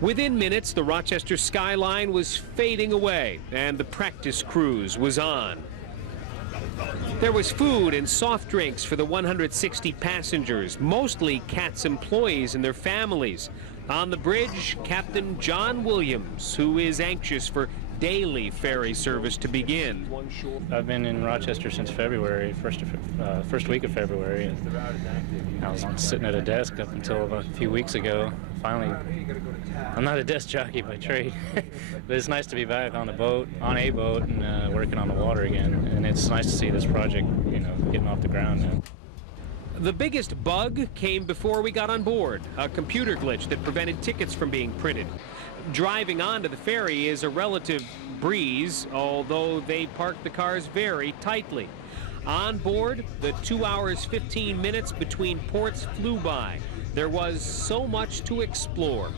Within minutes, the Rochester skyline was fading away, and the practice cruise was on. There was food and soft drinks for the 160 passengers, mostly CATS employees and their families. On the bridge, Captain John Williams, who is anxious for daily ferry service to begin. I've been in Rochester since February, first week of February. I was sitting at a desk up until about a few weeks ago. Finally, I'm not a desk jockey by trade, but it's nice to be back on a boat, and working on the water again. And it's nice to see this project, getting off the ground now. The biggest bug came before we got on board, a computer glitch that prevented tickets from being printed. Driving onto the ferry is a relative breeze, although they park the cars very tightly. On board, the 2 hours 15 minutes between ports flew by. There was so much to explore.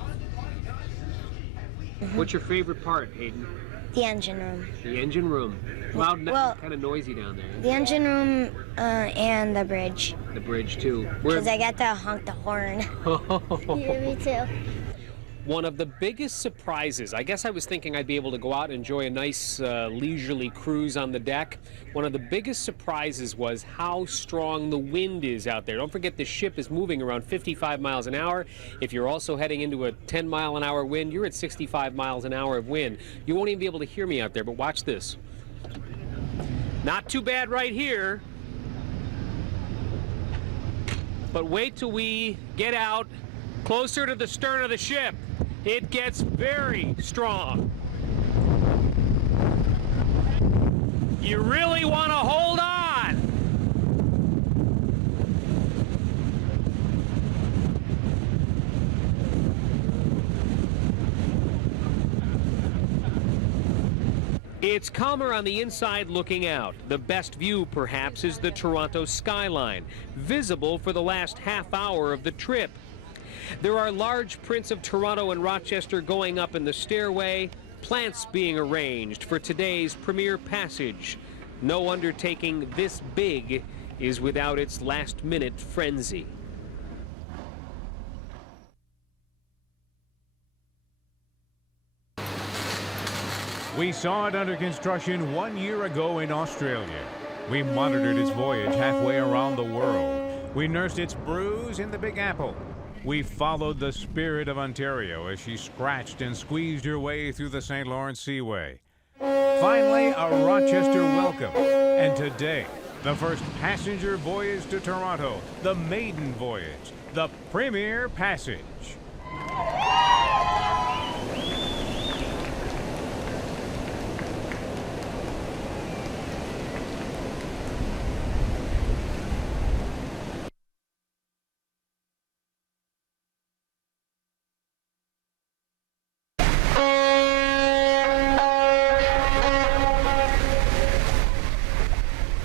What's your favorite part, Hayden? The engine room. The engine room. Loud, well, kind of noisy down there. The engine room and the bridge. The bridge, too. Because I got to honk the horn. Yeah, me too. One of the biggest surprises, I guess I was thinking I'd be able to go out and enjoy a nice leisurely cruise on the deck. One of the biggest surprises was how strong the wind is out there. Don't forget the ship is moving around 55 miles an hour. If you're also heading into a 10-mile-an-hour wind, you're at 65 miles an hour of wind. You won't even be able to hear me out there, but watch this. Not too bad right here. But wait till we get out closer to the stern of the ship. It gets very strong. You really want to hold on. It's calmer on the inside looking out. The best view, perhaps, is the Toronto skyline, visible for the last half hour of the trip. There are large prints of Toronto and Rochester going up in the stairway, plants being arranged for today's premier passage. No undertaking this big is without its last-minute frenzy. We saw it under construction 1 year ago in Australia. We monitored its voyage halfway around the world. We nursed its bruise in the Big Apple. We followed the Spirit of Ontario as she scratched and squeezed her way through the St. Lawrence Seaway. Finally, a Rochester welcome. And today, the first passenger voyage to Toronto, the maiden voyage, the premier passage.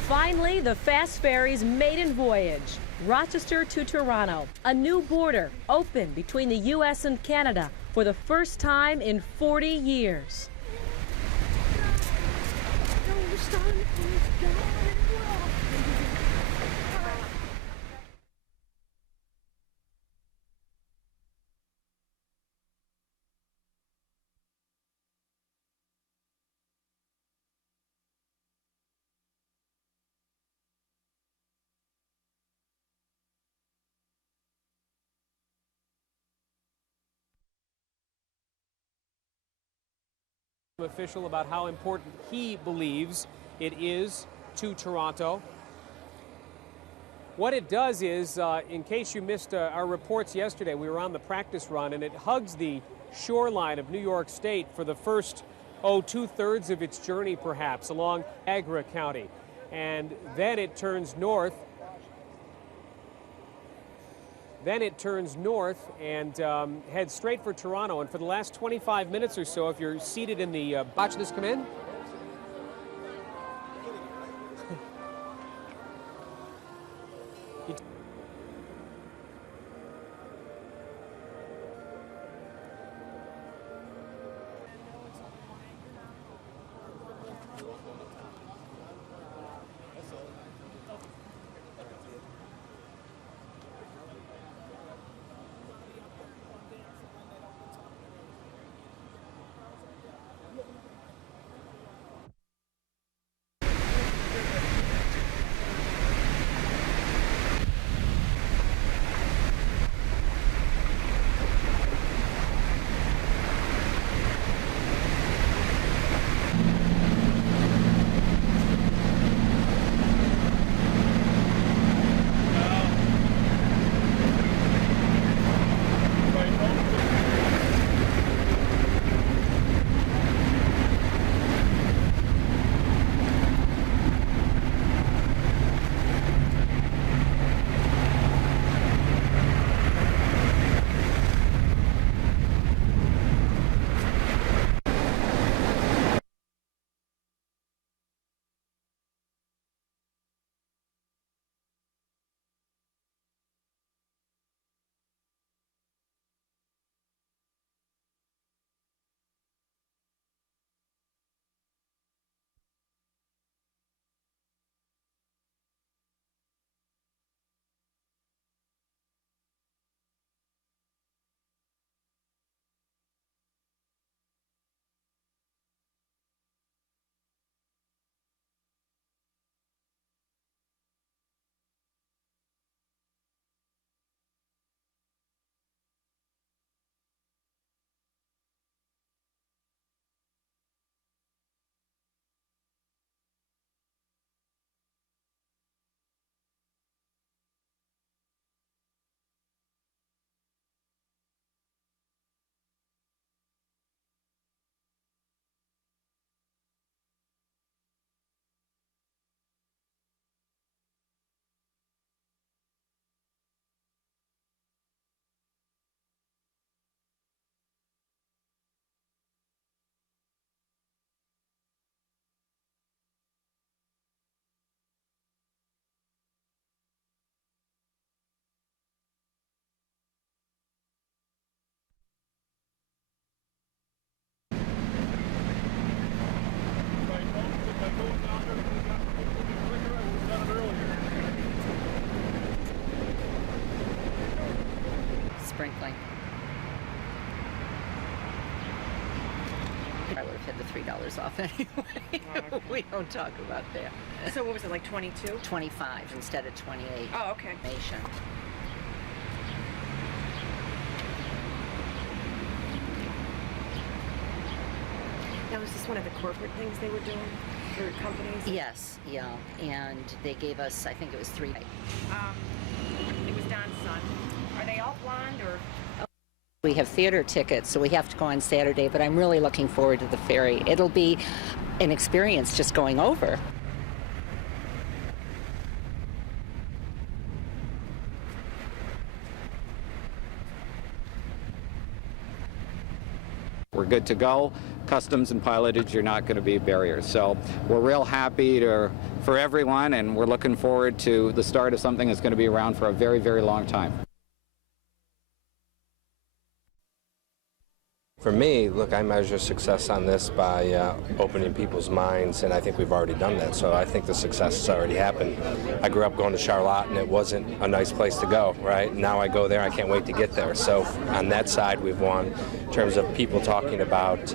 Finally, the Fast Ferry's maiden voyage, Rochester to Toronto. A new border open between the U.S. and Canada for the first time in 40 years. Official about how important he believes it is to Toronto. What it does is, in case you missed our reports yesterday, we were on the practice run, and it hugs the shoreline of New York State for the first, two-thirds of its journey, perhaps, along Niagara County. And then it turns north. Then it turns north and heads straight for Toronto. And for the last 25 minutes or so, if you're seated in the... watch this come in. Exactly. I would have had the $3 off anyway. Oh, okay. We don't talk about that. So what was it, like 22? 25 instead of 28. Oh, okay. Nation. Now, was this one of the corporate things they were doing for companies? Yes, yeah, and they gave us, I think it was 3. It was Don's son. Are they all blonde or? We have theater tickets, so we have to go on Saturday, but I'm really looking forward to the ferry. It'll be an experience just going over. We're good to go. Customs and pilotage are not going to be barriers. So we're real happy for everyone, and we're looking forward to the start of something that's going to be around for a very, very long time. For me, look, I measure success on this by opening people's minds, and I think we've already done that. So I think the success has already happened. I grew up going to Charlotte, and it wasn't a nice place to go, right? Now I go there, I can't wait to get there. So on that side, we've won in terms of people talking about,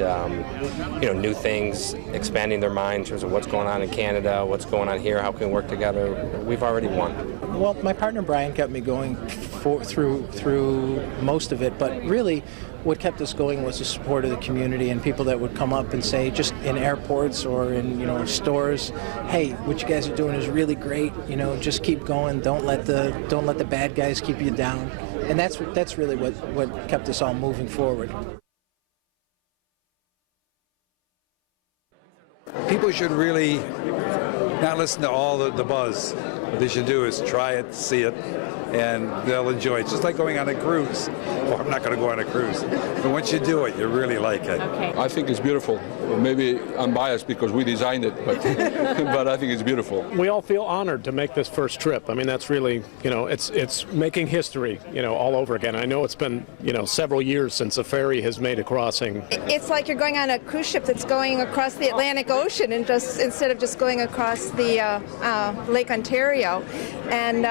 new things, expanding their mind in terms of what's going on in Canada, what's going on here, how can we work together. We've already won. Well, my partner Brian kept me going through most of it, but really, what kept us going was the support of the community and people that would come up and say, just in airports or in stores, hey, what you guys are doing is really great. Just keep going. Don't let the bad guys keep you down. And that's really what kept us all moving forward. People should really not listen to all the buzz. What they should do is try it, see it, and they'll enjoy it. Just like going on a cruise. Well, I'm not going to go on a cruise. But once you do it, you really like it. Okay. I think it's beautiful. Maybe I'm biased because we designed it, but but I think it's beautiful. We all feel honored to make this first trip. I mean, that's really, it's making history, all over again. I know it's been, several years since a ferry has made a crossing. It's like you're going on a cruise ship that's going across the Atlantic Ocean and instead of just going across the Lake Ontario. And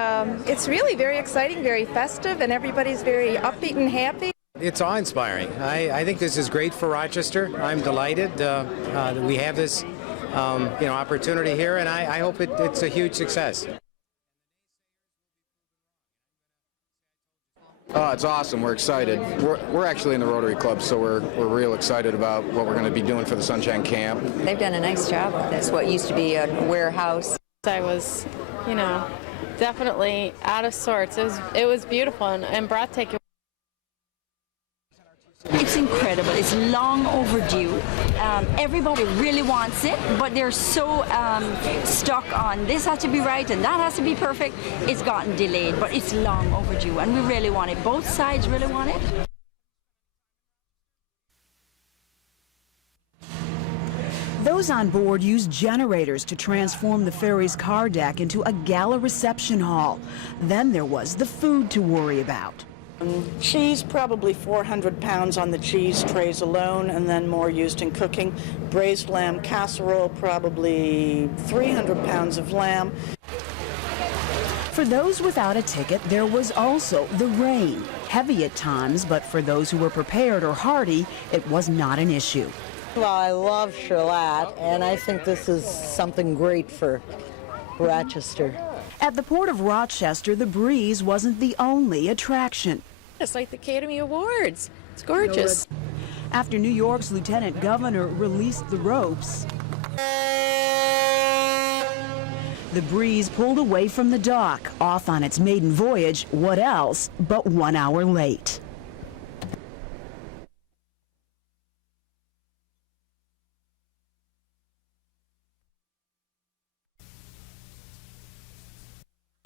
it's really very exciting, very festive, and everybody's very upbeat and happy. It's awe-inspiring. I think this is great for Rochester. I'm delighted that we have this opportunity here, and I hope it's a huge success. Oh, it's awesome. We're excited. We're actually in the Rotary Club, so we're real excited about what we're going to be doing for the Sunshine Camp. They've done a nice job with this, what used to be a warehouse. I was, definitely out of sorts. It was beautiful and breathtaking. It's incredible. It's long overdue. Everybody really wants it, but they're so stuck on this has to be right and that has to be perfect. It's gotten delayed, but it's long overdue, and we really want it. Both sides really want it. Those on board used generators to transform the ferry's car deck into a gala reception hall. Then there was the food to worry about. Cheese, probably 400 pounds on the cheese trays alone, and then more used in cooking. Braised lamb casserole, probably 300 pounds of lamb. For those without a ticket, there was also the rain. Heavy at times, but for those who were prepared or hardy, it was not an issue. Well, I love Charlotte, and I think this is something great for Rochester. At the Port of Rochester, the breeze wasn't the only attraction. It's like the Academy Awards. It's gorgeous. After New York's Lieutenant Governor released the ropes, the breeze pulled away from the dock, off on its maiden voyage, what else but 1 hour late.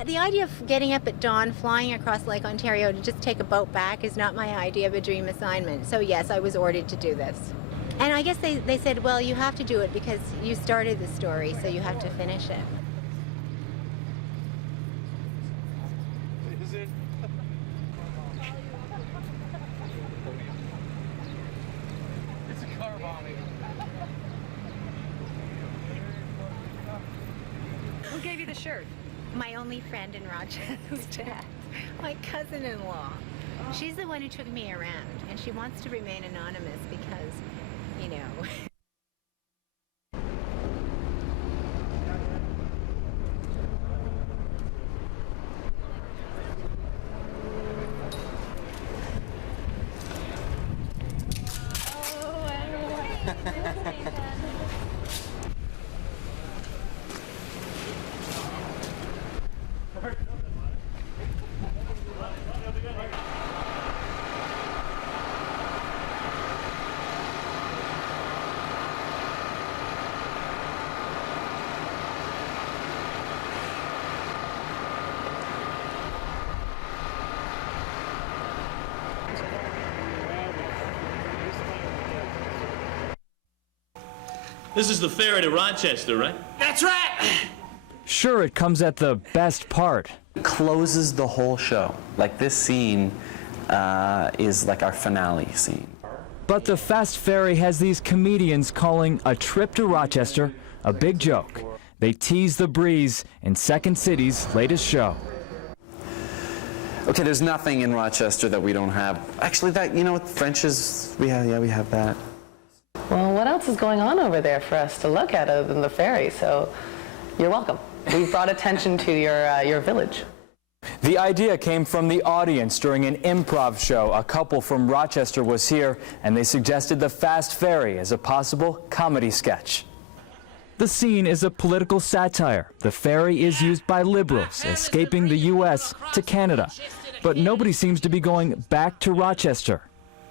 The idea of getting up at dawn, flying across Lake Ontario to just take a boat back is not my idea of a dream assignment. So yes, I was ordered to do this. And I guess they said, well, you have to do it because you started the story, so you have to finish it. Who gave you the shirt? My only friend in Rochester, my cousin-in-law. She's the one who took me around, and she wants to remain anonymous because, you know. This is the ferry to Rochester, right? That's right! Sure, it comes at the best part. Closes the whole show. Like this scene is like our finale scene. But the fast ferry has these comedians calling a trip to Rochester a big joke. They tease the breeze in Second City's latest show. Okay, there's nothing in Rochester that we don't have. Actually, that, you know, French is, we have that. Well, what else is going on over there for us to look at other than the ferry? So you're welcome. We've brought attention to your village. The idea came from the audience during an improv show. A couple from Rochester was here, and they suggested the fast ferry as a possible comedy sketch. The scene is a political satire. The ferry is used by liberals escaping the U.S. to Canada. But nobody seems to be going back to Rochester.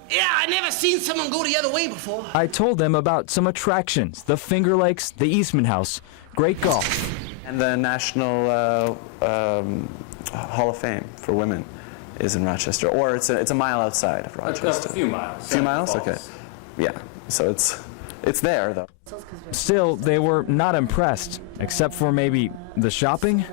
Yeah, I never seen someone go the other way before. I told them about some attractions, the Finger Lakes, the Eastman House, great golf. And the National Hall of Fame for women is in Rochester, or it's a mile outside of Rochester. A few miles. A few miles? Okay. Yeah, so it's there, though. Still, they were not impressed, except for maybe the shopping.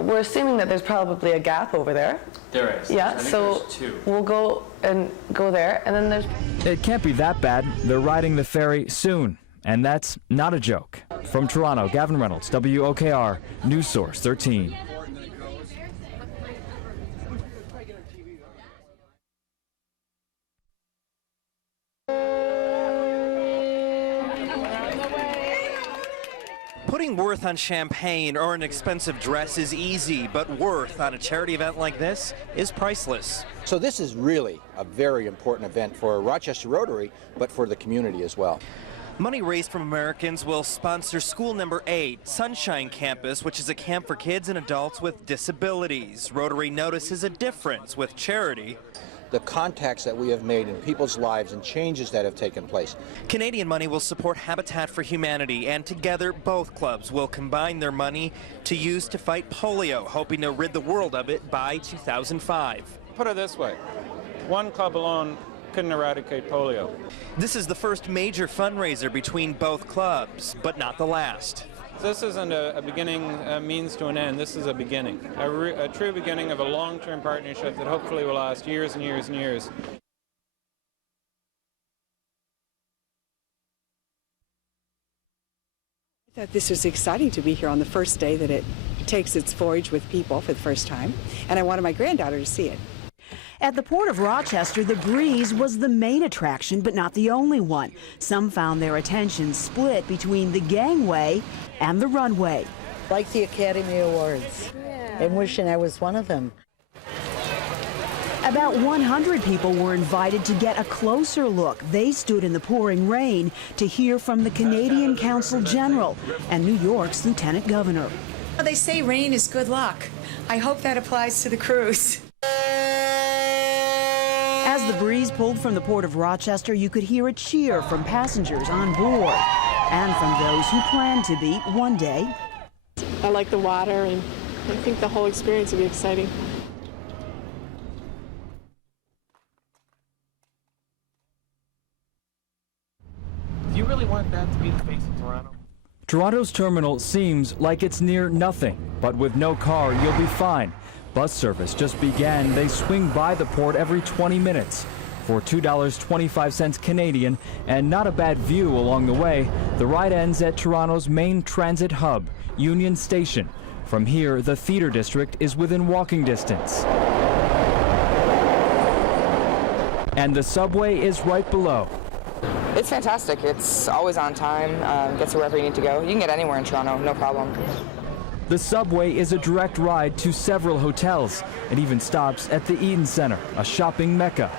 We're assuming that there's probably a gap over there. There is. Yeah, so we'll go there, and then there's... It can't be that bad. They're riding the ferry soon, and that's not a joke. From Toronto, Gavin Reynolds, WOKR, News Source 13. Putting worth on champagne or an expensive dress is easy, but worth on a charity event like this is priceless. So this is really a very important event for Rochester Rotary, but for the community as well. Money raised from Americans will sponsor School Number 8, Sunshine Campus, which is a camp for kids and adults with disabilities. Rotary notices a difference with charity. The contacts that we have made in people's lives and changes that have taken place. Canadian money will support Habitat for Humanity, and together both clubs will combine their money to use to fight polio, hoping to rid the world of it by 2005. Put it this way, one club alone couldn't eradicate polio. This is the first major fundraiser between both clubs, but not the last. This isn't a beginning means to an end. This is a beginning, a true beginning of a long-term partnership that hopefully will last years and years and years. I thought this was exciting to be here on the first day that it takes its voyage with people for the first time, and I wanted my granddaughter to see it. At the Port of Rochester, the breeze was the main attraction, but not the only one. Some found their attention split between the gangway and the runway. Like the Academy Awards, and wishing I was one of them. About 100 people were invited to get a closer look. They stood in the pouring rain to hear from the Canadian Consul General and New York's Lieutenant Governor. They say rain is good luck. I hope that applies to the cruise. As the breeze pulled from the Port of Rochester, you could hear a cheer from passengers on board and from those who plan to be one day. I like the water, and I think the whole experience will be exciting. Do you really want that to be the face of Toronto? Toronto's terminal seems like it's near nothing, but with no car, you'll be fine. Bus service just began. They swing by the port every 20 minutes for $2.25 Canadian, and not a bad view along the way. The ride ends at Toronto's main transit hub, Union Station. From here, the theater district is within walking distance. And the subway is right below. It's fantastic. It's always on time, gets wherever you need to go. You can get anywhere in Toronto, no problem. The subway is a direct ride to several hotels. It even stops at the Eden Center, a shopping mecca.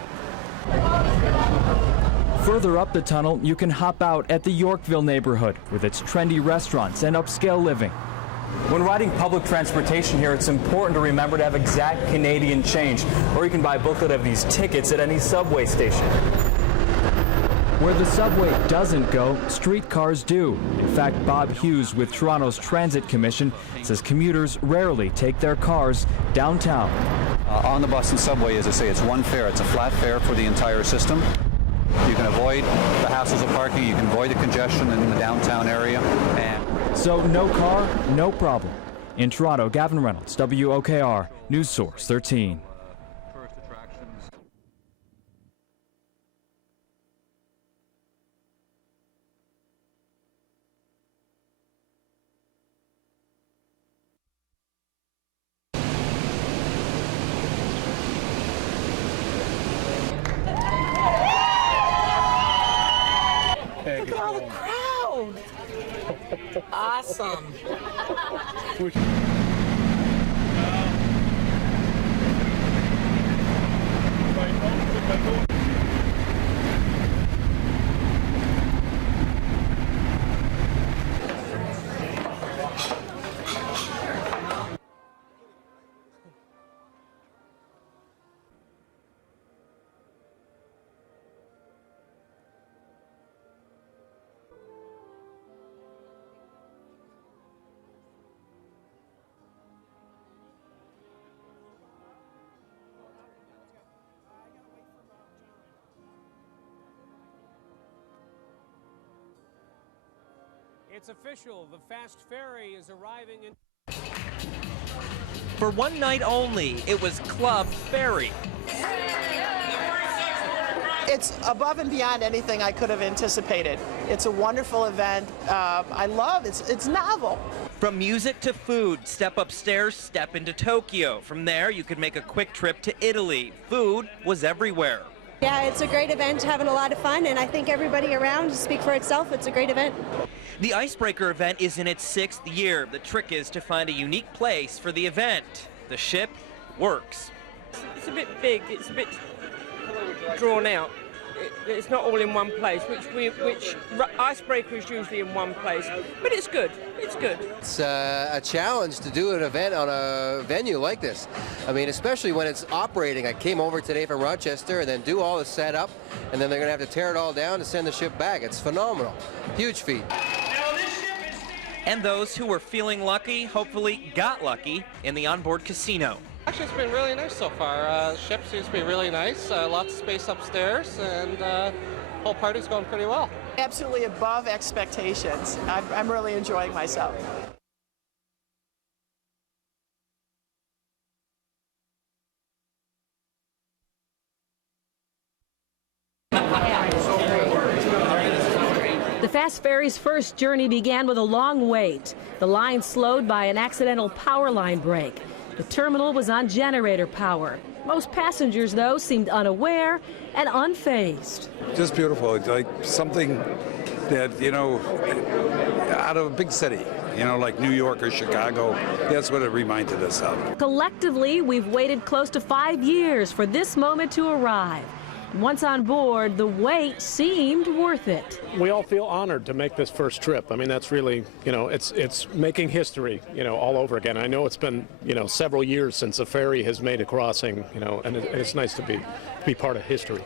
Further up the tunnel, you can hop out at the Yorkville neighborhood with its trendy restaurants and upscale living. When riding public transportation here, it's important to remember to have exact Canadian change, or you can buy a booklet of these tickets at any subway station. Where the subway doesn't go, streetcars do. In fact, Bob Hughes with Toronto's Transit Commission says commuters rarely take their cars downtown. On the bus and subway, as I say, it's one fare. It's a flat fare for the entire system. You can avoid the hassles of parking. You can avoid the congestion in the downtown area. So no car, no problem. In Toronto, Gavin Reynolds, WOKR, News Source 13. Look at all the crowd. Awesome. It's official. The fast ferry is arriving in... For one night only, it was Club Ferry. It's above and beyond anything I could have anticipated. It's a wonderful event. I love it. It's novel. From music to food, step upstairs, step into Tokyo. From there, you could make a quick trip to Italy. Food was everywhere. Yeah, it's a great event, having a lot of fun, and I think everybody around speak for itself. It's a great event. The Icebreaker event is in its 6th year. The trick is to find a unique place for the event. The ship works. It's a bit big, it's a bit drawn out. It's not all in one place, which Icebreaker is usually in one place, but it's good. It's good. It's a challenge to do an event on a venue like this. I mean, especially when it's operating. I came over today from Rochester and then do all the setup, and then they're going to have to tear it all down to send the ship back. It's phenomenal. Huge feat. And those who were feeling lucky hopefully got lucky in the Onboard casino. Actually, it's been really nice so far. The ship seems to be really nice. Lots of space upstairs, and the whole party's going pretty well. Absolutely above expectations. I'm really enjoying myself. The fast ferry's first journey began with a long wait. The line slowed by an accidental power line break. The terminal was on generator power. Most passengers, though, seemed unaware and unfazed. Just beautiful. It's like something that, you know, out of a big city, you know, like New York or Chicago. That's what it reminded us of. Collectively, we've waited close to 5 years for this moment to arrive. Once on board, the wait seemed worth it. We all feel honored to make this first trip. I mean, that's really, you know, it's making history, you know, all over again. I know it's been, you know, several years since a ferry has made a crossing, you know, and it's nice to be part of history.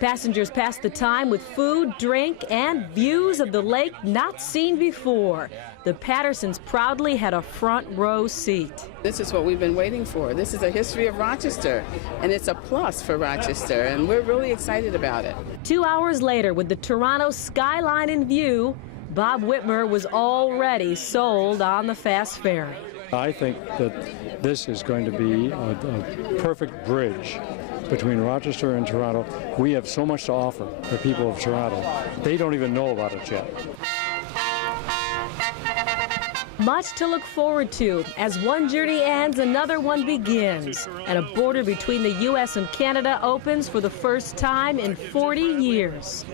Passengers passed the time with food, drink, and views of the lake not seen before. The Pattersons proudly had a front row seat. This is what we've been waiting for. This is a history of Rochester, and it's a plus for Rochester, and we're really excited about it. 2 hours later, with the Toronto skyline in view, Bob Whitmer was already sold on the fast ferry. I think that this is going to be a perfect bridge between Rochester and Toronto. We have so much to offer the people of Toronto. They don't even know about it yet. Much to look forward to. As one journey ends, another one begins. And a border between the U.S. and Canada opens for the first time in 40 years.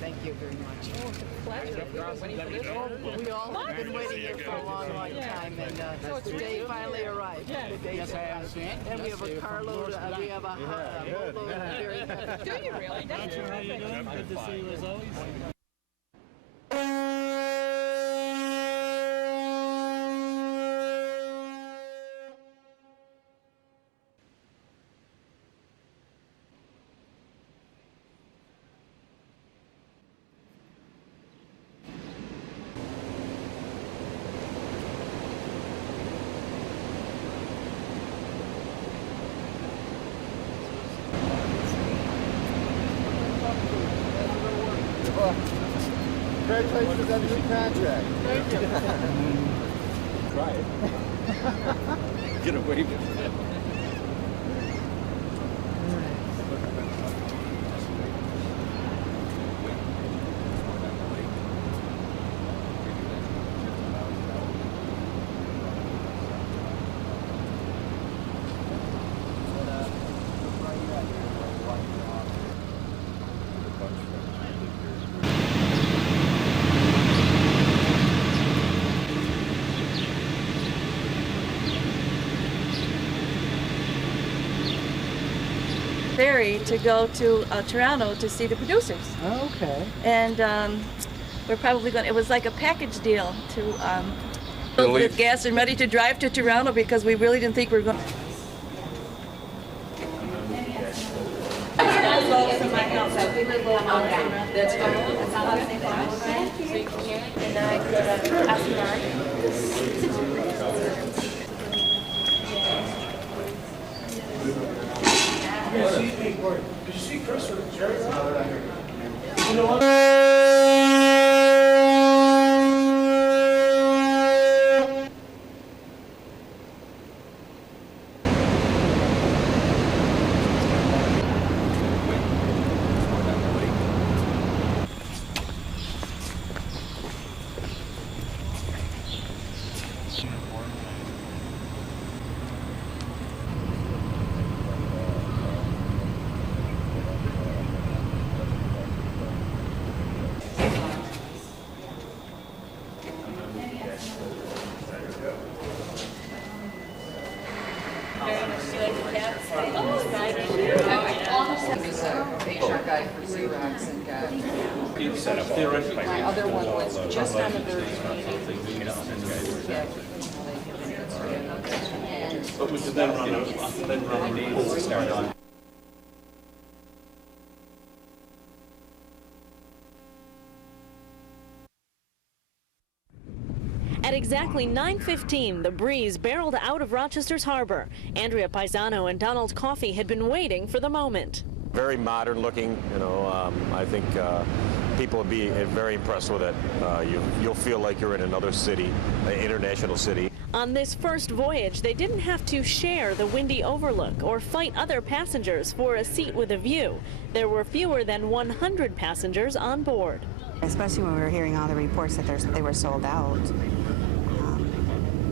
Thank you very much. Oh, it's a pleasure. We all have been waiting here for a long, long time, and the day finally arrived. Yes, I understand. And we have a carload, we have a boatload of very heavy. Do you really? That's terrific. Good to see you as always. Congratulations on the new contract. Thank you. Try it. Get away with it. Ferry to go to Toronto to see the producers. Oh, okay. And we're probably going to, it was like a package deal to fill with gas and ready to drive to Toronto because we really didn't think we were going to. Did you see Chris or Jerry? You know what? My other one was just on the verge. But we could then run days to start on. At exactly 9:15, the breeze barreled out of Rochester's harbor. Andrea Paisano and Donald Coffey had been waiting for the moment. Very modern looking, you know, I think people will be very impressed with it. You'll feel like you're in another city, an international city. On this first voyage, they didn't have to share the windy overlook or fight other passengers for a seat with a view. There were fewer than 100 passengers on board. Especially when we were hearing all the reports that they were sold out.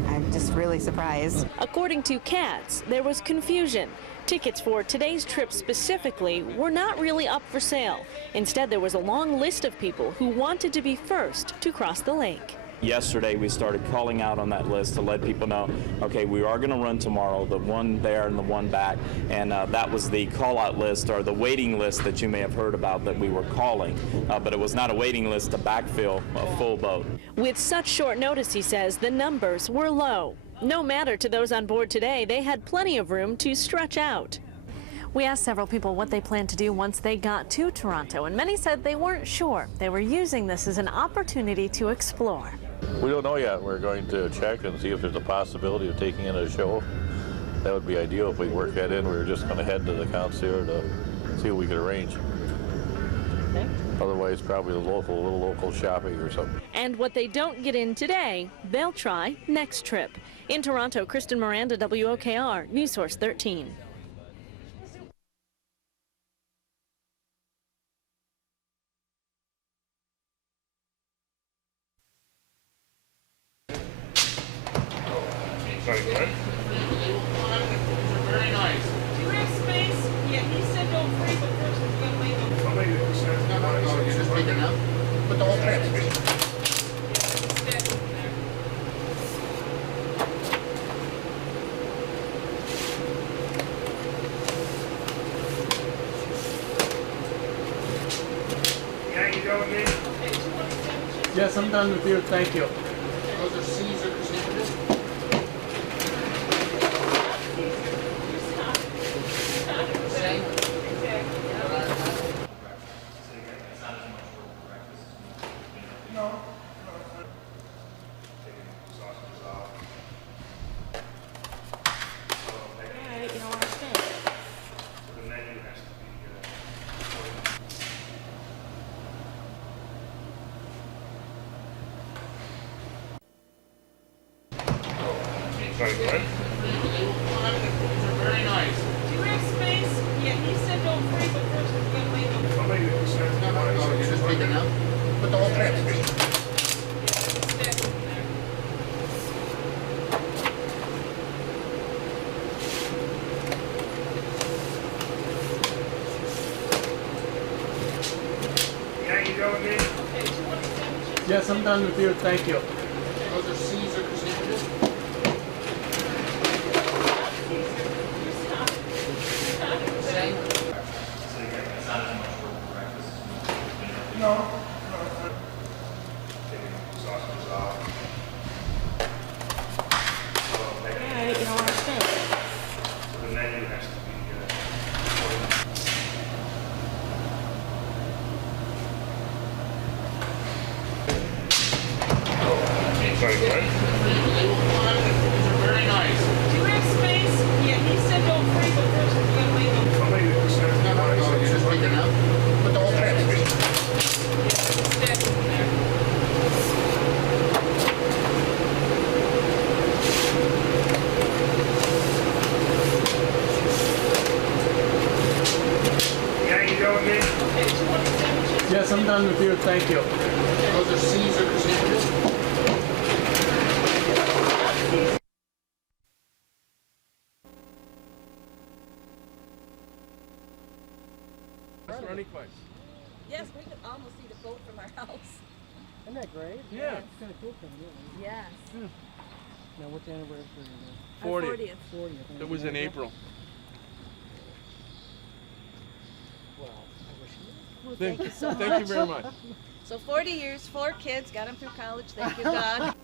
I'm just really surprised. According to CATS, there was confusion. Tickets for today's trip specifically were not really up for sale. Instead, there was a long list of people who wanted to be first to cross the lake. Yesterday, we started calling out on that list to let people know, okay, we are going to run tomorrow, the one there and the one back, and that was the call-out list or the waiting list that you may have heard about that we were calling, but it was not a waiting list to backfill a full boat. With such short notice, he says, the numbers were low. No matter to those on board today, they had plenty of room to stretch out. We asked several people what they planned to do once they got to Toronto, and many said they weren't sure. They were using this as an opportunity to explore. We don't know yet. We're going to check and see if there's a possibility of taking in a show. That would be ideal if we work that in. We were just going to head to the concert to see what we could arrange. Okay. Otherwise, probably a little local shopping or something. And what they don't get in today, they'll try next trip. In Toronto, Kristen Miranda, WOKR, News Source 13. Very good. Very nice. Do you have space? Yeah, he said don't free, but first we're going to leave them. Well, maybe it says you're just taking out. Put the whole thing. Yeah, you go with me? Yes, I'm done with you. Thank you. Those are Caesar sandwiches. Same. Very good. Very nice. Do you have space? Yeah, he said don't free, but first we're going to leave them. Well, maybe it says you're just taking out. Put the whole thing. Yeah, you go with me? Yes, I'm done with you. Thank you. Those are Caesar sandwiches. Same. No. Very good. Very nice. Do you have space? Yeah, he said don't free, but first we're going to leave them. Well, maybe it says you're just taking out. Put the whole thing. Yeah, you go with me? Yes, I'm done with you. Thank you. Those are Caesar sandwiches. Any place. Yes, we could almost see the boat from our house. Isn't that great? Yeah. It's kind of cool from you. Yes. Now, what's the anniversary? Our 40th. 40th. It was in April. Well, thank you so much. Thank you very much. So 40 years, 4 kids, got them through college. Thank you, God.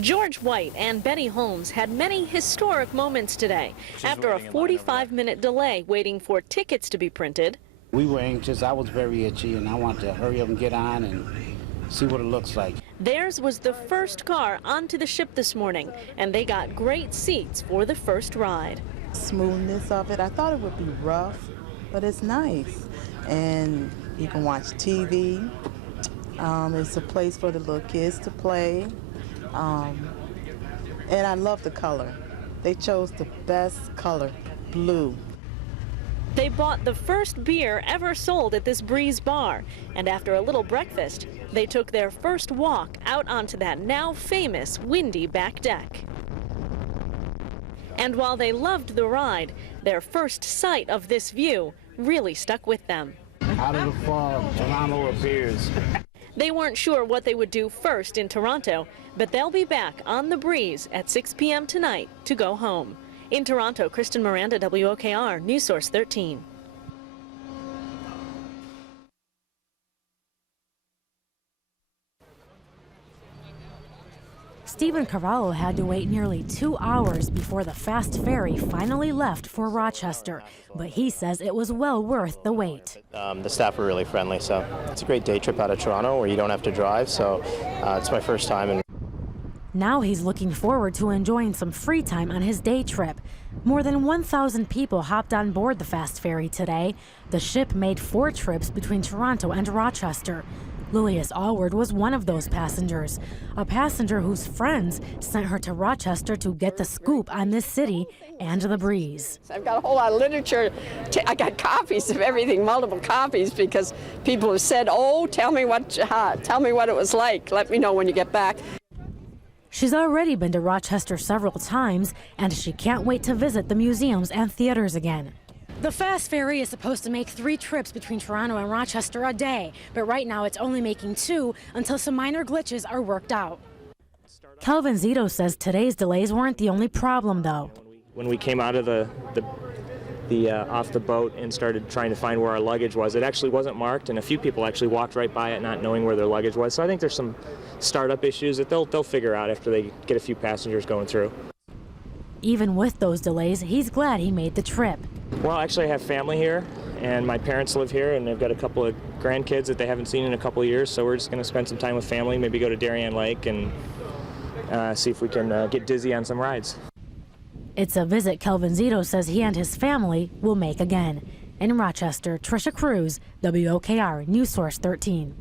George White and Betty Holmes had many historic moments today after a 45-minute delay waiting for tickets to be printed. We were anxious. I was very itchy, and I wanted to hurry up and get on and see what it looks like. Theirs was the first car onto the ship this morning, and they got great seats for the first ride. Smoothness of it, I thought it would be rough, but it's nice. And you can watch TV. It's a place for the little kids to play. And I love the color. They chose the best color, blue. They bought the first beer ever sold at this Breeze bar, and after a little breakfast, they took their first walk out onto that now famous windy back deck. And while they loved the ride, their first sight of this view really stuck with them. Out of the fog, Toronto appears. They weren't sure what they would do first in Toronto, but they'll be back on the Breeze at 6 p.m. tonight to go home. In Toronto, Kristen Miranda, WOKR, News Source 13. Stephen Carvalho had to wait nearly 2 hours before the fast ferry finally left for Rochester, but he says it was well worth the wait. The staff were really friendly, so it's a great day trip out of Toronto where you don't have to drive, so it's my first time. Now he's looking forward to enjoying some free time on his day trip. More than 1,000 people hopped on board the fast ferry today. The ship made 4 trips between Toronto and Rochester. Lilius Allward was one of those passengers, a passenger whose friends sent her to Rochester to get the scoop on this city and the breeze. I've got a whole lot of literature. I got copies of everything, multiple copies, because people have said, "Oh, tell me what it was like. Let me know when you get back." She's already been to Rochester several times, and she can't wait to visit the museums and theaters again. The fast ferry is supposed to make 3 trips between Toronto and Rochester a day, but right now it's only making 2 until some minor glitches are worked out. Kelvin Zito says today's delays weren't the only problem, though. When we came out of the off the boat and started trying to find where our luggage was, it actually wasn't marked, and a few people actually walked right by it not knowing where their luggage was. So I think there's some startup issues that they'll figure out after they get a few passengers going through. Even with those delays, he's glad he made the trip. Well, actually I have family here, and my parents live here, and they've got a couple of grandkids that they haven't seen in a couple of years, so we're just going to spend some time with family, maybe go to Darien Lake and see if we can get dizzy on some rides. It's a visit Kelvin Zito says he and his family will make again. In Rochester, Tricia Cruz, WOKR News Source 13.